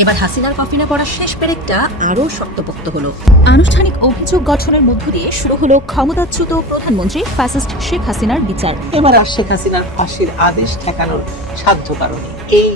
এবার হাসিনার কফিনে পড়া শেষ পেরেকটা আরও শক্তপোক্ত হলো। আনুষ্ঠানিক অভিযোগ গঠনের মধ্য দিয়ে শুরু হলো ক্ষমতাচ্যুত প্রধানমন্ত্রী ফ্যাসিস্ট শেখ হাসিনার বিচার। এবার আর শেখ হাসিনার ফাঁসির আদেশ ঠেকানোর সাধ্য কারণে এই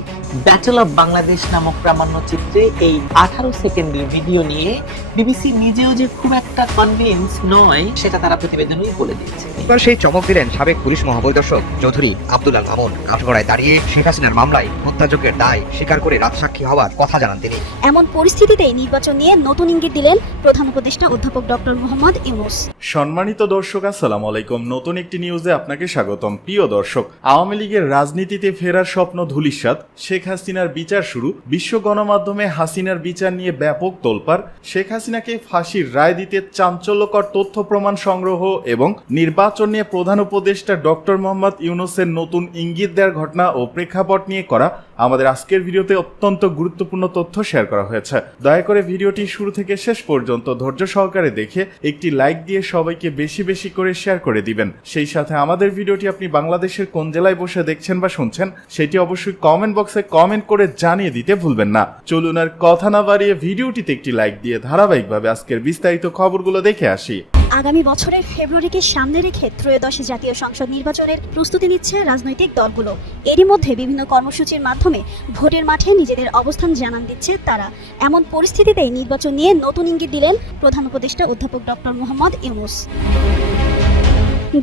ব্যাটল অফ বাংলাদেশ নামক প্রামাণ্যচিত্রে এই 18 সেকেন্ডের ভিডিও নিয়ে বিবিসি নিজেও যে খুব একটা কনভিন্স নয় সেটা তারা প্রতিবেদনেই বলে দিয়েছে। এবার সেই চমক দিলেন সাবেক পুলিশ মহাপরিদর্শক চৌধুরী আব্দুল আল মামুন। কাঠগড়ায় দাঁড়িয়ে শেখ হাসিনার মামলায় হত্যাযজ্ঞের দায় স্বীকার করে রাজসাক্ষী হওয়ার কথা জানান তিনি। এমন পরিস্থিতিতেই নির্বাচন নিয়ে নতুন ইঙ্গিত দিলেন প্রধান উপদেষ্টা অধ্যাপক ডক্টর মোহাম্মদ ইউনূস। সম্মানিত দর্শক, আসসালামু আলাইকুম। নতুন একটি নিউজে আপনাকে স্বাগতম। প্রিয় দর্শক, আওয়ামী লীগের রাজনীতিতে ফেরার স্বপ্ন ধূলিসাৎ, শেখ হাসিনার বিচার শুরু। বিশ্ব গণমাধ্যমে হাসিনার বিচার নিয়ে ব্যাপক তোলপাড়। শেখ হাসিনাকে ফাঁসির রায় দিতে চাঞ্চল্যকর তথ্য প্রমাণ সংগ্রহ এবং নির্বাচন নিয়ে প্রধান উপদেষ্টা ডক্টর মোহাম্মদ ইউনূসের নতুন ইঙ্গিত দেওয়ার ঘটনা ও প্রেক্ষাপট নিয়ে করা আমাদের আজকের ভিডিওতে অত্যন্ত গুরুত্বপূর্ণ তথ্য শেয়ার করা হয়েছে। দয়া করে ভিডিওটি শুরু থেকে শেষ পর্যন্ত ধৈর্য সহকারে দেখে একটি লাইক দিয়ে সবাইকে বেশি বেশি করে শেয়ার করে দিবেন। সেই সাথে আমাদের ভিডিওটি আপনি বাংলাদেশের কোন জেলায় বসে দেখছেন বা শুনছেন সেটি অবশ্যই কমেন্ট বক্সে কমেন্ট করে জানিয়ে দিতে ভুলবেন না। চলুন আর কথা না বাড়িয়ে ভিডিওটিতে একটি লাইক দিয়ে ধারাবাহিকভাবে আজকের বিস্তারিত খবরগুলো দেখে আসি। আগামী বছরের ফেব্রুয়ারিকে সামনে রেখে ত্রয়োদশ জাতীয় সংসদ নির্বাচনের প্রস্তুতি নিচ্ছে রাজনৈতিক দলগুলো। এরই মধ্যে বিভিন্ন কর্মসূচির মাধ্যমে ভোটের মাঠে নিজেদের অবস্থান জানান দিচ্ছে তারা। এমন পরিস্থিতিতেই নির্বাচন নিয়ে নতুন ইঙ্গিত দিলেন প্রধান উপদেষ্টা অধ্যাপক ডক্টর মোহাম্মদ ইউনূস।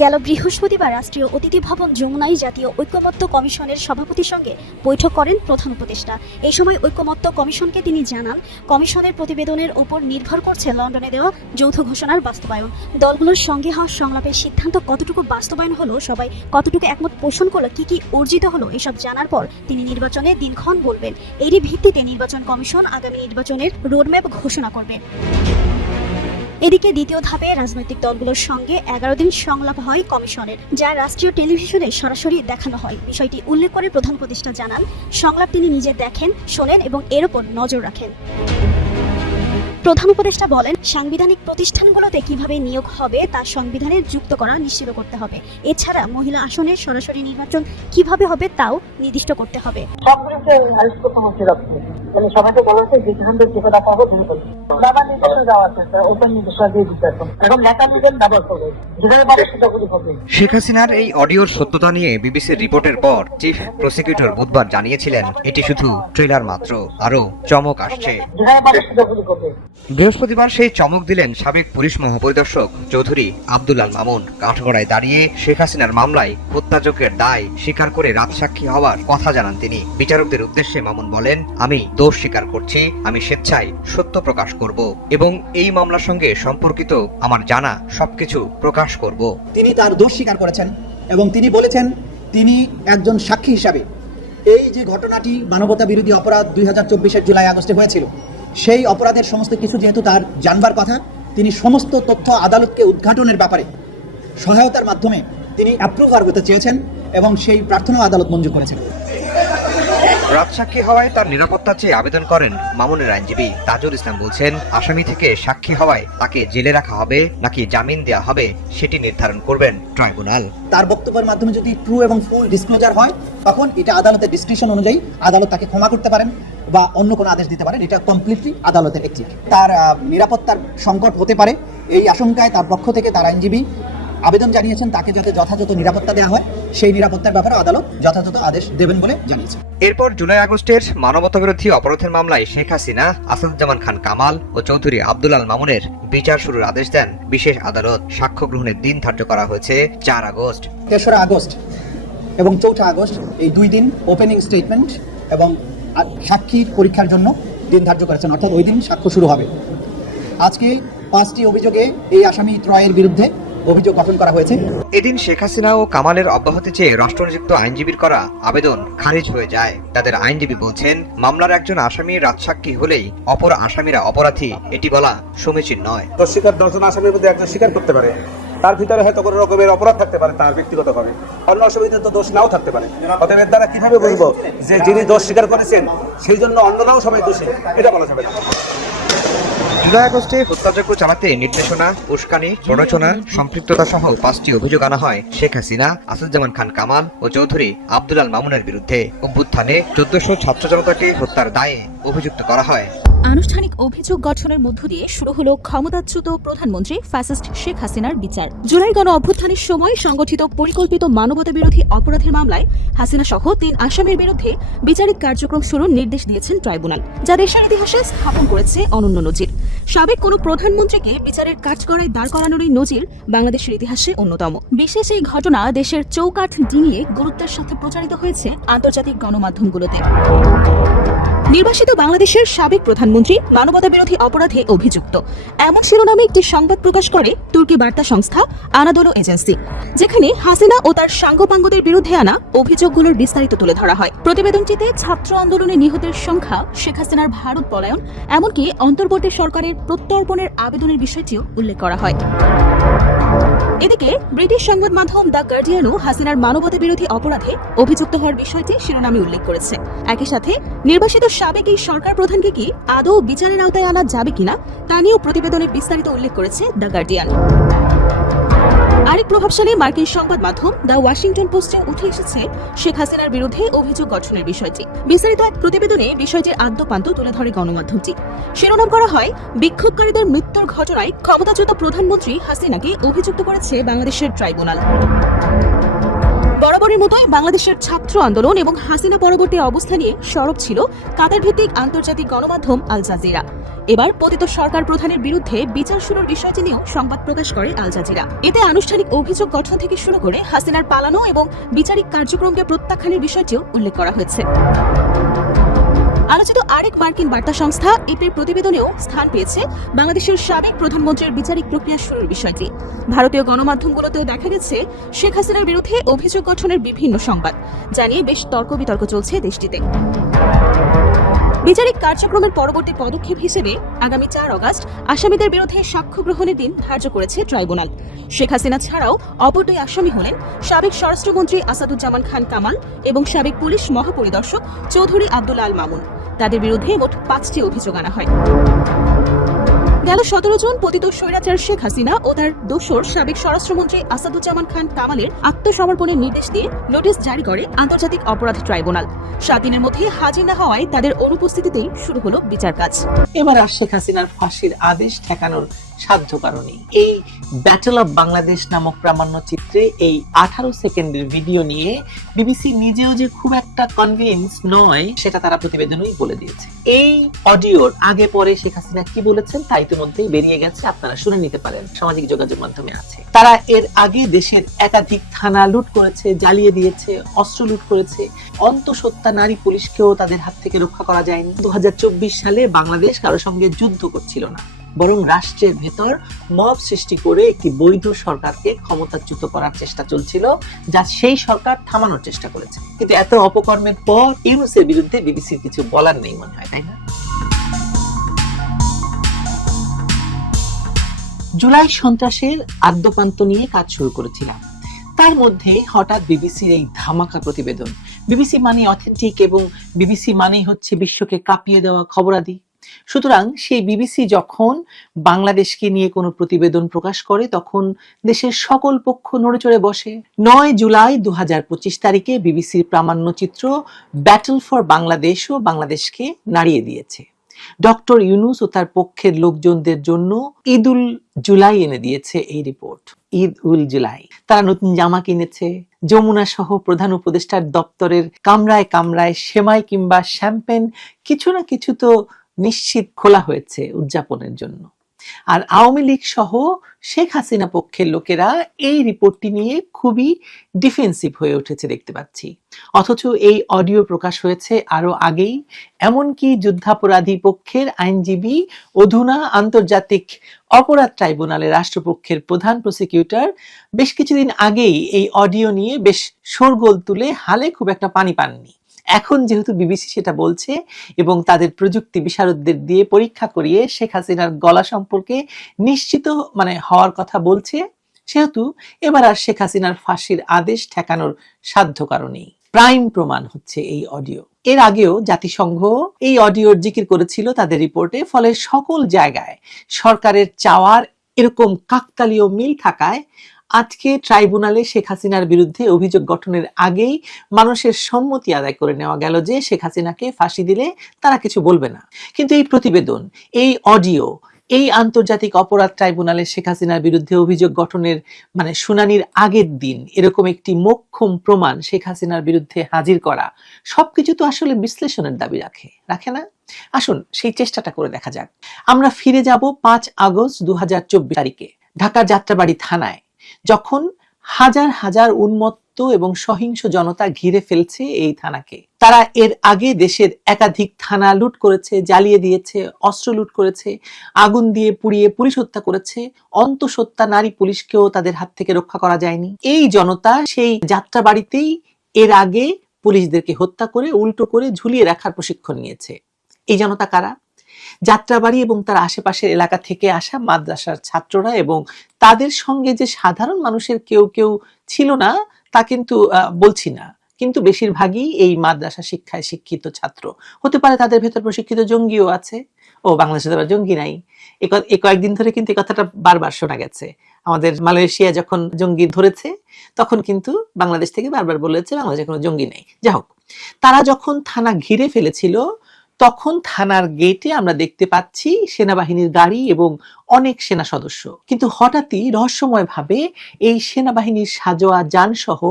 গেল বৃহস্পতিবার রাষ্ট্রীয় অতিথি ভবন যমুনায় জাতীয় ঐক্যমত্য কমিশনের সভাপতির সঙ্গে বৈঠক করেন প্রধান উপদেষ্টা। এই সময় ঐক্যমত্য কমিশনকে তিনি জানান, কমিশনের প্রতিবেদনের উপর নির্ভর করছে লন্ডনে দেওয়া যৌথ ঘোষণার বাস্তবায়ন। দলগুলোর সঙ্গে হওয়া সংলাপের সিদ্ধান্ত কতটুকু বাস্তবায়ন হলো, সবাই কতটুকু একমত পোষণ করলো, কি অর্জিত হলো, এসব জানার পর তিনি নির্বাচনের দিনক্ষণ বলবেন। এরই ভিত্তিতে নির্বাচন কমিশন আগামী নির্বাচনের রোডম্যাপ ঘোষণা করবে। এদিকে দ্বিতীয় ধাপে রাজনৈতিক দলগুলোর সঙ্গে 11 দিন সংলাপ হয় কমিশনের, যা রাষ্ট্রীয় টেলিভিশনে সরাসরি দেখানো হয়। বিষয়টি উল্লেখ করে প্রধান উপদেষ্টা জানান, সংলাপ তিনি নিজে দেখেন, শোনেন এবং এর উপর নজর রাখেন। প্রধান উপদেষ্টা বলেন, সাংবিধানিক প্রতিষ্ঠানগুলোতে কিভাবে নিয়োগ হবে তা সংবিধানে যুক্ত করা নিশ্চিত করতে হবে। এছাড়া মহিলা আসনের সরাসরি নির্বাচন কিভাবে হবে তাও নির্দিষ্ট করতে হবে। শেখ হাসিনার এই অডিওর সত্যতা নিয়ে বিবিসির রিপোর্টের পর চিফ প্রসিকিউটর বুধবার জানিয়েছিলেন, এটি শুধু ট্রেলার মাত্র, আরো চমক আসছে। বৃহস্পতিবার সেই চমক দিলেন সাবেক পুলিশ মহাপরিদর্শক চৌধুরী আব্দুল আল মামুন। কাঠগড়ায় দাঁড়িয়ে শেখ হাসিনার মামলায় হত্যাযজ্ঞের দায় স্বীকার করে রাজসাক্ষী হওয়ার কথা জানান তিনি। বিচারকদের উদ্দেশ্যে মামুন বলেন, আমি দোষ স্বীকার করছি, আমি স্বেচ্ছায় সত্য প্রকাশ করব এবং এই মামলার সঙ্গে সম্পর্কিত আমার জানা সবকিছু প্রকাশ করব। তিনি তার দোষ স্বীকার করেছেন এবং তিনি বলেছেন তিনি একজন সাক্ষী হিসাবে এই যে ঘটনাটি মানবতা বিরোধী অপরাধ 2024-এর জুলাই আগস্টে হয়েছিল, সেই অপরাধের সমস্ত কিছু যেহেতু তার জানবার কথা, তিনি সমস্ত তথ্য আদালতকে উদ্ঘাটনের ব্যাপারে সহায়তার মাধ্যমে তিনি অ্যাপ্রুভার হতে চেয়েছেন এবং সেই প্রার্থনা আদালত মঞ্জুর করেছেন। রাজসাক্ষী হওয়ায় তার নিরাপত্তা চেয়ে আবেদন করেন মামুনের আইনজীবী তাজুল ইসলাম। বলছেন, আসামি থেকে সাক্ষী হওয়ায় তাকে জেলে রাখা হবে নাকি জামিন দেওয়া হবে সেটি নির্ধারণ করবেন ট্রাইব্যুনাল। তার বক্তব্যের মাধ্যমে যদি ট্রু এবং ফুল ডিসক্লোজার হয়, তখন এটা আদালতের ডিসক্রিপশন অনুযায়ী আদালত তাকে ক্ষমা করতে পারেন বা অন্য কোনো আদেশ দিতে পারেন। এটা কমপ্লিটলি আদালতের এখতিয়ার। তার নিরাপত্তার সংকট হতে পারে, এই আশঙ্কায় তার পক্ষ থেকে তার আইনজীবী আবেদন জানিয়েছেন তাকে যাতে যথাযথ নিরাপত্তা দেওয়া হয়, সেই নিরাপত্তার ব্যাপারে আদালত যথাযথ আদেশ দেবেন বলে জানিয়েছে। এরপর জুলাই আগস্টের মানবতাবিরোধী অপরাধের মামলায় শেখ হাসিনা, আসাদুজ্জামান খান কামাল ও চৌধুরী আব্দুল আল মামুনের বিচার শুরুর আদেশ দেন বিশেষ আদালত। সাক্ষ্য গ্রহণের দিন ধার্য করা হয়েছে 4 আগস্ট। 3রা আগস্ট এবং 4ঠা আগস্ট এই 2 দিন ওপেনিং স্টেটমেন্ট এবং সাক্ষীর পরীক্ষার জন্য দিন ধার্য করেছেন, অর্থাৎ ওই দিন সাক্ষ্য শুরু হবে। আজকে 5টি অভিযোগে এই আসামি ত্রয়ের বিরুদ্ধে অভিযোগ গঠন করা হয়েছে। এদিন শেখ হাসিনা ও কামালের অব্যাহতি চেয়ে রাষ্ট্রনিযুক্ত আইনজীবীর করা আবেদন খারিজ হয়ে যায়। তাদের আইনজীবী বলছেন, মামলার একজন আসামি রাজসাক্ষী হলেই অপর আসামিরা অপরাধী এটি বলা সমীচীন নয়। দোষ স্বীকার 10 জন আসামির মধ্যে একজন স্বীকার করতে পারে, তার ভিতরে হয়তো কোনো রকমের অপরাধ থাকতে পারে তার ব্যক্তিগতভাবে, অন্য অসুবিধা তো দোষ নাও থাকতে পারে। অতএব এর দ্বারা কিভাবে বুঝবো যে যিনি দোষ স্বীকার করেছেন সেই জন্য অন্যরাও সবাই দোষী, এটা বলা যাবে না। জুলাই আগস্টে হত্যাযজ্ঞ চালাতে নির্দেশনা, উস্কানি, প্ররোচনা, সম্পৃক্ততা সহ 5টি অভিযোগ আনা হয় শেখ হাসিনা, আসাদুজ্জামান খান কামাল ও চৌধুরী আব্দুল আল মামুনের বিরুদ্ধে। অভ্যুত্থানে 1400 ছাত্র জনতাকে হত্যার দায়ে অভিযুক্ত করা হয়। আনুষ্ঠানিক অভিযোগ গঠনের মধ্য দিয়ে শুরু হলো ক্ষমতাচ্যুত প্রধানমন্ত্রী ফ্যাসিস্ট শেখ হাসিনার বিচার। জুলাই গণ অভ্যুত্থানের সময় সংগঠিত পরিকল্পিত মানবতা বিরোধী অপরাধের মামলায় হাসিনা সহ 3 আসামির বিরুদ্ধে বিচারিক কার্যক্রম শুরুর নির্দেশ দিয়েছেন ট্রাইব্যুনাল, যা দেশের ইতিহাসে স্থাপন করেছে অনন্য নজির। সাবেক কোনো প্রধানমন্ত্রীকে বিচারের কাঠগড়ায় দাঁড় করানোরই নজির বাংলাদেশের ইতিহাসে অন্যতম। বিশেষ এই ঘটনা দেশের চৌকাঠ ডিঙিয়ে গুরুত্বের সাথে প্রচারিত হয়েছে আন্তর্জাতিক গণমাধ্যমগুলোতে। নির্বাসিত বাংলাদেশের সাবেক প্রধানমন্ত্রী মানবতা বিরোধী অপরাধে অভিযুক্ত, এমন শিরোনামে একটি সংবাদ প্রকাশ করে তুর্কি বার্তা সংস্থা আনাদোলো এজেন্সি, যেখানে হাসিনা ও তার সাঙ্গপাঙ্গদের বিরুদ্ধে আনা অভিযোগগুলোর বিস্তারিত তুলে ধরা হয়। প্রতিবেদনটিতে ছাত্র আন্দোলনে নিহতের সংখ্যা, শেখ হাসিনার ভারত পলায়ন, এমনকি অন্তর্বর্তী সরকারের প্রত্যর্পণের আবেদনের বিষয়টিও উল্লেখ করা হয়। এদিকে ব্রিটিশ সংবাদ মাধ্যম দ্য গার্ডিয়ানও হাসিনার মানবতা বিরোধী অপরাধে অভিযুক্ত হওয়ার বিষয়টি শিরোনামে উল্লেখ করেছে। একই সাথে নির্বাসিত সাবেক এই সরকার প্রধানকে কি আদৌ বিচারের আওতায় আনা যাবে কিনা তা নিয়েও প্রতিবেদনে বিস্তারিত উল্লেখ করেছে দ্য গার্ডিয়ান। আরেক প্রভাবশালী মার্কিন সংবাদ মাধ্যম দ্য ওয়াশিংটন পোস্টে উঠে এসেছে শেখ হাসিনার বিরুদ্ধে অভিযোগ গঠনের বিষয়টি। বিস্তারিত এক প্রতিবেদনে বিষয়টির আদ্যপান্ত তুলে ধরে গণমাধ্যমটি। শিরোনাম করা হয়, বিক্ষোভকারীদের মৃত্যুর ঘটনায় ক্ষমতাচ্যুত প্রধানমন্ত্রী হাসিনাকে অভিযুক্ত করেছে বাংলাদেশের ট্রাইব্যুনাল। বরাবরের মতোই বাংলাদেশের ছাত্র আন্দোলন এবং হাসিনা পরবর্তী অবস্থা নিয়ে সরব ছিল কাতার ভিত্তিক আন্তর্জাতিক গণমাধ্যম আল জাজিরা। এবার পতিত সরকার প্রধানের বিরুদ্ধে বিচার শুরুর বিষয়টি নিয়েও সংবাদ প্রকাশ করে আল জাজিরা। এতে আনুষ্ঠানিক অভিযোগ গঠন থেকে শুরু করে হাসিনার পালানো এবং বিচারিক কার্যক্রমকে প্রত্যাখ্যানের বিষয়টিও উল্লেখ করা হয়েছে। আলোচিত আরেক মার্কিন বার্তা সংস্থা এপির প্রতিবেদনেও স্থান পেয়েছে বাংলাদেশের সাবেক প্রধানমন্ত্রীর বিচারিক প্রক্রিয়া শুরুর বিষয়টি। ভারতীয় গণমাধ্যমগুলোতেও দেখা গেছে শেখ হাসিনার বিরুদ্ধে অভিযোগ গঠনের বিভিন্ন সংবাদ, যা নিয়ে বেশ তর্ক বিতর্ক চলছে দেশটিতে। বিচারিক কার্যক্রমের পরবর্তী পদক্ষেপ হিসেবে আগামী 4 আগস্ট আসামিদের বিরুদ্ধে সাক্ষ্য গ্রহণের দিন ধার্য করেছে ট্রাইব্যুনাল। শেখ হাসিনা ছাড়াও অপর 2 আসামি হলেন সাবেক স্বরাষ্ট্রমন্ত্রী আসাদুজ্জামান খান কামাল এবং সাবেক পুলিশ মহাপরিদর্শক চৌধুরী আব্দুল আল মামুন। তাদের বিরুদ্ধে মোট 5টি অভিযোগ আনা হয়। গেল 17 জুন পতিত স্বৈরাচার শেখ হাসিনা ও তার দোসর সাবেক স্বরাষ্ট্রমন্ত্রী আসাদুজ্জামান খান কামালের আত্মসমর্পণের নির্দেশ দিয়ে নোটিশ জারি করে আন্তর্জাতিক অপরাধ ট্রাইব্যুনাল। 7 দিনের মধ্যে হাজির না হওয়ায় তাদের অনুপস্থিতিতেই শুরু হলো বিচার কাজ। এবার আর শেখ হাসিনার ফাঁসির আদেশ ঠেকানোর সাধ্য কারণে এই ব্যাটল অফ বাংলাদেশ নামক প্রামাণ্যচিত্রে এই 18 সেকেন্ডের ভিডিও নিয়ে বিবিসি নিজেও যে খুব একটা কনভিন্স নয় সেটা তারা প্রতিবেদনেই বলে দিয়েছে। এই অডিওর আগে পরে শেখ হাসিনা কি বলেছেন তা ইতিমধ্যেই বেরিয়ে গেছে, আপনারা শুনে নিতে পারেন, সামাজিক যোগাযোগ মাধ্যমে আছে। তারা এর আগে দেশের একাধিক থানা লুট করেছে, জ্বালিয়ে দিয়েছে, অস্ত্র লুট করেছে, অন্তঃসত্ত্বা নারী পুলিশকেও তাদের হাত থেকে রক্ষা করা যায়নি। 2024 সালে বাংলাদেশ কারো সঙ্গে যুদ্ধ করছিল না, বরং রাষ্ট্রের ভেতর মব সৃষ্টি করে একটি বৈধ সরকারকে ক্ষমতাচ্যুত করার চেষ্টা চলছিল, যা সেই সরকার থামানোর চেষ্টা করেছে। কিন্তু এত অপকর্মের পর ইউনূসের বিরুদ্ধে বিবিসির কিছু বলার নেই মনে হয়, তাই না? জুলাই সন্ত্রাসের আদ্যপান্ত নিয়ে কাজ শুরু করেছিলাম, তার মধ্যে হঠাৎ বিবিসির এই ধামাকা প্রতিবেদন। বিবিসি মানে অথেন্টিক এবং বিবিসি মানেই হচ্ছে বিশ্বকে কাঁপিয়ে দেওয়া খবরাদি। সুতরাং সেই বিবিসি যখন বাংলাদেশকে নিয়ে কোনো প্রতিবেদন প্রকাশ করে তখন দেশের সকল পক্ষ নড়েচড়ে বসে। 9 জুলাই 2025 তারিখে বিবিসির প্রামাণ্যচিত্র ব্যাটল ফর বাংলাদেশও বাংলাদেশকে নাড়িয়ে দিয়েছে। ডক্টর ইউনূস ও তার পক্ষের লোকজনদের জন্য ঈদ উল জুলাই এনে দিয়েছে এই রিপোর্ট। ঈদ উল জুলাই, তারা নতুন জামা কিনেছে, যমুনা সহ প্রধান উপদেষ্টার দপ্তরের কামরায় কামরায় সেমাই কিংবা শ্যাম্পেন কিছু না কিছু তো নিশ্চিত খোলা হয়েছে উদযাপনের জন্য। আর আওয়ামী লীগ সহ শেখ হাসিনা পক্ষের লোকেরা এই রিপোর্টটি নিয়ে খুবই ডিফেন্সিভ হয়ে উঠেছে দেখতে পাচ্ছি। অথচ এই অডিও প্রকাশ হয়েছে আরো আগেই, এমনকি যুদ্ধাপরাধী পক্ষের আইনজীবী অধুনা আন্তর্জাতিক অপরাধ ট্রাইব্যুনালের রাষ্ট্রপক্ষের প্রধান প্রসিকিউটর বেশ কিছুদিন আগেই এই অডিও নিয়ে বেশ শোরগোল তুলে হালে খুব একটা পানি পাননি। এখন যেহেতু বিবিসি সেটা বলছে এবং তাদের প্রযুক্তি বিশারদদের দিয়ে পরীক্ষা করিয়ে শেখ হাসিনার গলা সম্পর্কে নিশ্চিত হওয়ার কথা বলছে, সেহেতু এবার আর শেখ হাসিনার ফাঁসির আদেশ ঠেকানোর সাধ্য কারণেই প্রাইম প্রমাণ হচ্ছে এই অডিও। এর আগেও জাতিসংঘ এই অডিওর জিকির করেছিল তাদের রিপোর্টে, ফলে সকল জায়গায় সরকারের চাওয়ার এরকম কাকতালীয় মিল থাকায় আজকে ট্রাইব্যুনালে শেখ হাসিনার বিরুদ্ধে অভিযোগ গঠনের আগেই মানুষের সম্মতি আদায় করে নেওয়া গেল যে শেখ হাসিনাকে ফাঁসি দিলে তারা কিছু বলবে না। কিন্তু এই প্রতিবেদন, এই অডিও, এই আন্তর্জাতিক অপরাধ ট্রাইব্যুনালে শেখ হাসিনার বিরুদ্ধে অভিযোগ গঠনের শুনানির আগের দিন এরকম একটি মোক্ষম প্রমাণ শেখ হাসিনার বিরুদ্ধে হাজির করা, সবকিছু তো আসলে বিশ্লেষণের দাবি রাখে না? আসুন সেই চেষ্টাটা করে দেখা যাক। আমরা ফিরে যাব 5 আগস্ট 2024 তারিখে ঢাকার যাত্রাবাড়ি থানায়, যখন হাজার হাজার উন্মত্ত এবং সহিংস জনতা ঘিরে ফেলছে এই থানাকে। তারা এর আগে দেশের একাধিক থানা লুট করেছে, জ্বালিয়ে দিয়েছে, অস্ত্র লুট করেছে, আগুন দিয়ে পুড়িয়ে পুলিশ হত্যা করেছে, অন্তঃসত্ত্বা নারী পুলিশকেও তাদের হাত থেকে রক্ষা করা যায়নি। এই জনতা সেই যাত্রাবাড়িতেই এর আগে পুলিশদেরকে হত্যা করে উল্টো করে ঝুলিয়ে রাখার প্রশিক্ষণ নিয়েছে। এই জনতা কারা? যাত্রাবাড়ি এবং তার আশেপাশের এলাকা থেকে আসা মাদ্রাসার ছাত্ররা, এবং তাদের সঙ্গে যে সাধারণ মানুষের কেউ কেউ ছিল না তা কিন্তু বলছি না, কিন্তু বেশিরভাগই এই মাদ্রাসা শিক্ষায় শিক্ষিত ছাত্র। হতে পারে তাদের ভেতর প্রশিক্ষিত জঙ্গিও আছে। বাংলাদেশে তো জঙ্গি নাই, এ কয়েকদিন ধরে কিন্তু এই কথাটা বারবার শোনা গেছে। আমাদের মালয়েশিয়া যখন জঙ্গি ধরেছে তখন কিন্তু বাংলাদেশ থেকে বারবার বলেছে বাংলাদেশে কোনো জঙ্গি নেই। যাই হোক, তারা যখন থানা ঘিরে ফেলেছিল তখন থানার গেটে আমরা দেখতে পাচ্ছি সেনাবাহিনীর গাড়ি এবং অনেক সেনা সদস্য। কিন্তু হঠাৎই রহস্যময়ভাবে এই সেনাবাহিনীর সাজোয়া যানসহ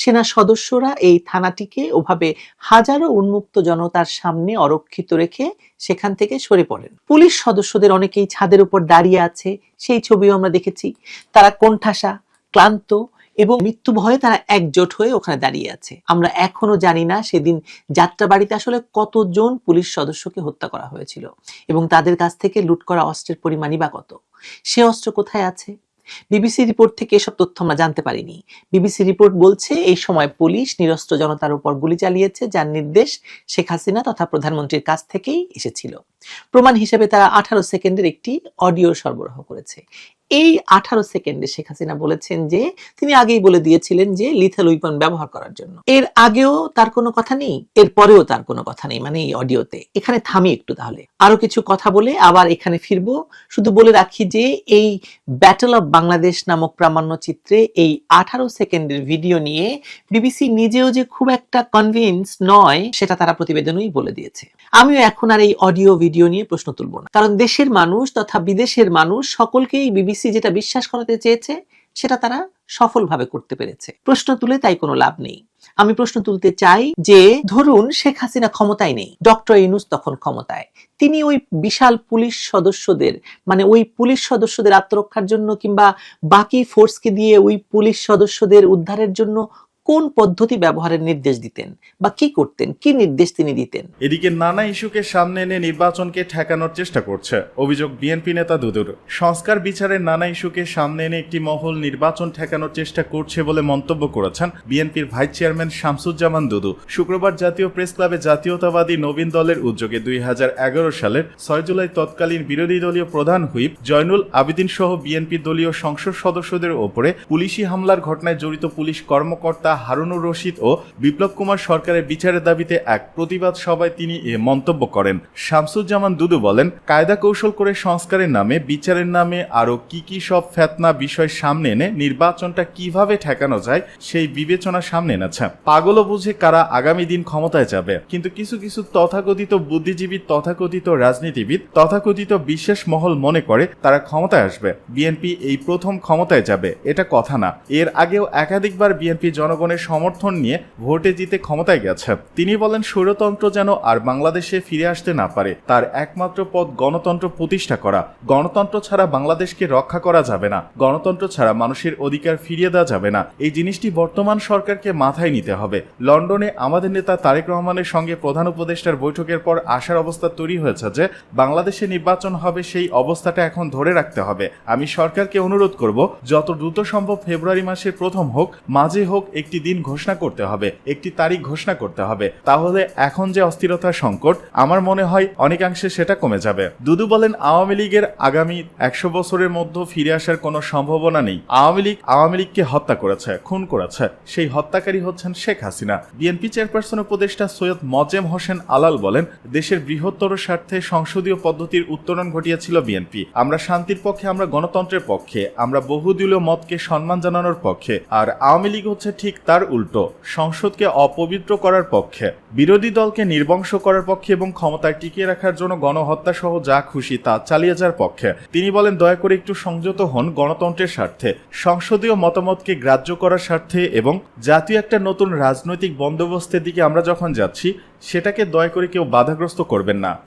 সেনা সদস্যরা এই থানাটিকে ওভাবে হাজারো উন্মুক্ত জনতার সামনে অরক্ষিত রেখে সেখান থেকে সরে পড়েন। পুলিশ সদস্যদের অনেকেই ছাদের উপর দাঁড়িয়ে আছে, সেই ছবিও আমরা দেখেছি। তারা কোণঠাসা, ক্লান্ত এবং মৃত্যু ভয়ে তারা একজোট হয়ে ওখানে দাঁড়িয়ে আছে। আমরা এখনো জানি না সেদিন যাত্রাবাড়িতে আসলে কতজন পুলিশ সদস্যকে হত্যা করা হয়েছিল এবং তাদের কাছ থেকে লুট করা অস্ত্রের পরিমাণই বা কত। সে অস্ত্র কোথায় আছে? বিবিসি রিপোর্ট থেকে এসব তথ্য আমরা জানতে পারিনি। বিবিসি রিপোর্ট বলছে এই সময় পুলিশ নিরস্ত্র জনতার উপর গুলি চালিয়েছে, যার নির্দেশ শেখ হাসিনা তথা প্রধানমন্ত্রীর কাছ থেকেই এসেছিল। প্রমাণ হিসেবে তারা 18 সেকেন্ডের একটি অডিও সরবরাহ করেছে। এই 18 সেকেন্ডে শেখ হাসিনা বলেছেন যে তিনি আগেই বলে দিয়েছিলেন যে লিথেল উইপন ব্যবহার করার জন্য। এর আগেও তার কোনো কথা নেই, এর পরেও তার কোনো কথা নেই, এই অডিওতে। এখানে থামি একটু, তাহলে আরো কিছু কথা বলে আবার এখানে ফিরবো। শুধু বলে রাখি যে এই ব্যাটল অফ বাংলাদেশ নামক প্রামাণ্যচিত্রে এই 18 সেকেন্ডের ভিডিও নিয়ে বিবিসি নিজেও যে খুব একটা কনভিন্স নয় সেটা তারা প্রতিবেদনেই বলে দিয়েছে। আমিও এখন আর এই অডিও ভিডিও নিয়ে প্রশ্ন তুলব না, কারণ দেশের মানুষ তথা বিদেশের মানুষ সকলকেই বিবিসি যেটা বিশ্বাস করাতে চেয়েছে সেটা তারা সফলভাবে করতে পেরেছে। প্রশ্ন তুলে তাই কোনো লাভ নেই। আমি প্রশ্ন তুলতে চাই যে ধরুন শেখ হাসিনা ক্ষমতায় নেই, ডক্টর ইউনূস তখন ক্ষমতায়, তিনি ওই বিশাল পুলিশ সদস্যদের ওই পুলিশ সদস্যদের আত্মরক্ষার জন্য কিংবা বাকি ফোর্সকে দিয়ে ওই পুলিশ সদস্যদের উদ্ধারের জন্য কোন পদ্ধতি ব্যবহারের নির্দেশ দিতেন বা কি করতেন, কি নির্দেশ তিনি দিতেন? এদিকে নানা ইস্যুকে সামনে এনে নির্বাচনকে ঠেকানোর চেষ্টা করছে অভিযোগ বিএনপি নেতা দুদুর। সংস্কার বিচারের নানা ইস্যুকে সামনে এনে একটি মহল নির্বাচন ঠেকানোর চেষ্টা করছে বলে মন্তব্য করেছেন বিএনপির ভাইস চেয়ারম্যান শামসুজ্জামান দুদু। শুক্রবার জাতীয় প্রেস ক্লাবে জাতীয়তাবাদী নবীন দলের উদ্যোগে 2011 সালের 6 জুলাই তৎকালীন বিরোধী দলীয় প্রধান হুইপ জয়নুল আবেদিন সহ বিএনপি দলীয় সংসদ সদস্যদের ওপরে পুলিশি হামলার ঘটনায় জড়িত পুলিশ কর্মকর্তা হারুনুর রশিদ ও বিপ্লব কুমার সরকারের বিচারের দাবিতে এক প্রতিবাদ সভায় তিনি এ মন্তব্য করেন। শামসুজ্জামান দুদু বলেন, কায়দা কৌশল করে সংস্কারের নামে, বিচারের নামে আরো কি সব ফেতনা বিষয় সামনে এনে নির্বাচনটা কিভাবে ঠেকানো যায় সেই বিবেচনা সামনে এনেছে। পাগলও বুঝে কারা আগামী দিন ক্ষমতায় যাবে, কিন্তু কিছু কিছু তথাকথিত বুদ্ধিজীবী, তথাকথিত রাজনীতিবিদ, তথাকথিত বিশ্বাস মহল মনে করে তারা ক্ষমতায় আসবে, বিএনপি এই প্রথম ক্ষমতায় যাবে। এটা কথা না। এর আগেও একাধিকবার বিএনপি জনগণের সমর্থন নিয়ে ভোটে জিতে ক্ষমতায় গেছে। তিনি বলেন, স্বৈরতন্ত্র যেন আর বাংলাদেশে ফিরে আসতে না পারে, তার একমাত্র পথ গণতন্ত্র প্রতিষ্ঠা করা। গণতন্ত্র ছাড়া বাংলাদেশকে রক্ষা করা যাবে না, গণতন্ত্র ছাড়া মানুষের অধিকার ফিরিয়ে দেওয়া যাবে না। এই জিনিসটি বর্তমান সরকারকে মাথায় নিতে হবে। লন্ডনে আমাদের নেতা তারেক রহমানের সঙ্গে প্রধান উপদেষ্টার বৈঠকের পর আশার অবস্থা তৈরি হয়েছে যে বাংলাদেশে নির্বাচন হবে, সেই অবস্থাটা এখন ধরে রাখতে হবে। আমি সরকারকে অনুরোধ করব, যত দ্রুত সম্ভব ফেব্রুয়ারি মাসের প্রথম হোক, মাঝে হোক, একটি একটি দিন ঘোষণা করতে হবে, একটি তারিখ ঘোষণা করতে হবে। তাহলে এখন যে অস্থিরতার সংকট, আমার মনে হয় অনেকাংশে সেটা কমে যাবে। দুদু বলেন, আওয়ামী লীগের আগামী 100 বছরের মধ্যে ফিরে আসার কোনো সম্ভাবনা নেই। আওয়ামী লীগকে হত্যা করেছে, খুন করেছে, সেই হত্যাকারী হচ্ছেন শেখ হাসিনা। বিএনপি চেয়ারপারসন উপদেষ্টা সৈয়দ মজেম হোসেন আলাল বলেন, দেশের বৃহত্তর স্বার্থে সংসদীয় পদ্ধতির উত্তরণ ঘটিয়েছিল বিএনপি। আমরা শান্তির পক্ষে, আমরা গণতন্ত্রের পক্ষে, আমরা বহুদলীয় মতকে সম্মান জানানোর পক্ষে। আর আওয়ামী লীগ হচ্ছে ঠিক তার উল্টো, সংসদকে অপবিত্র করার পক্ষে, বিরোধী দলকে নির্বংশ করার পক্ষে এবং ক্ষমতায় টিকিয়ে রাখার জন্য গণহত্যা সহ যা খুশি তা চালিয়ে যাওয়ার পক্ষে। তিনি বলেন, দয়া করে একটু সংযত হন, গণতন্ত্রের স্বার্থে, সংসদীয় মতামতকে গ্রাহ্য করার স্বার্থে এবং জাতীয় একটা নতুন রাজনৈতিক বন্দোবস্তের দিকে আমরা যখন যাচ্ছি, সেটাকে দয়া করে কেউ বাধাগ্রস্ত করবেন না।